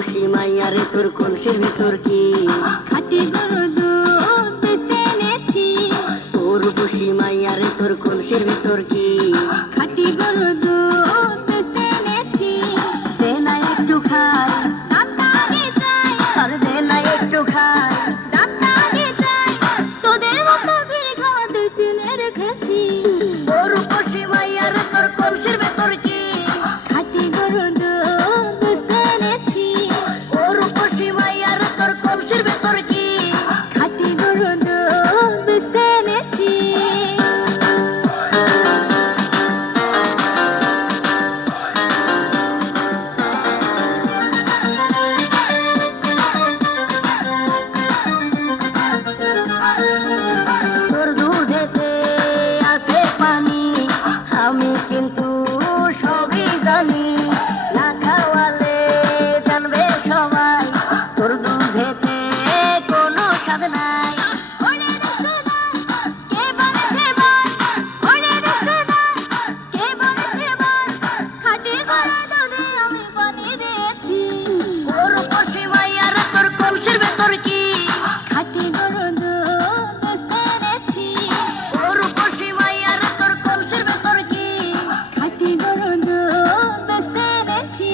খুশি মাইয়ারে তোর কলসির ভিতর কি খাটি গরু দুধ বেচতে এনেছি। তোর খুশি মাইয়ারে তোর কলসির ভিতর কি খাটি গরু দুধ বেচতে এনেছি। দে না একটু খাই, দামটা আগে চাই, আর দে না একটু খাই। দামটা আগে চাই। তোদের মতো ফিরে খাওয়া তুই চিনে রেখেছি। তোর খুশি মাইয়ারে তোর কলসির ভিতর কি খাটি গরু দুধ বেচতে এনেছি। তোর খুশি মাইয়ারে তোর কলসির ভিতর কি খাটি গরু দুধ বেচতে এনেছি। তোর দুধেতে আছে পানি, আমি কিন্তু সবই জানি। না খাওয়ালে জানবে সবাই তোর দুধেতে কোনো স্বাদ নাই। ওরে দুষ্টুদার, কে বলেছে বল? ওরে দুষ্টুদার, কে বলেছে বল? খাটি গরু দুধে আমি পানি দিয়েছি। তোর খুশি মাইয়ারে তোর কলসির ভিতর কি খাটি গরু দুধ বেচতে এনেছি। তোর খুশি মাইয়ারে তোর কলসির ভিতর কি খাটি গরু দুধ বেচতে এনেছি।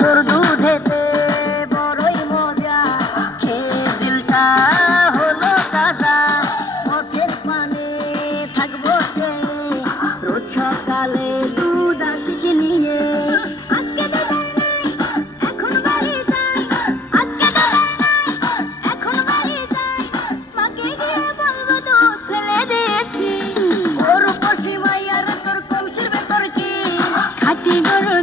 তোর দুধেতে বড়ই মজা, খেয়ে দিলটা হলো তাজা। পথের পানে থাকবো চেয়ে, রোজ সকালে দুধ আসিস নিয়ে। আজকে দুধের নেই, এখন বাড়ি যাই। আজকে দুধের নেই, এখন বাড়ি যাই। মাকে গিয়ে বলবো দুধ ফেলে দিয়েছি। তোর খুশি মাইয়ারে তোর কলসির ভিতর কি খাটি গরু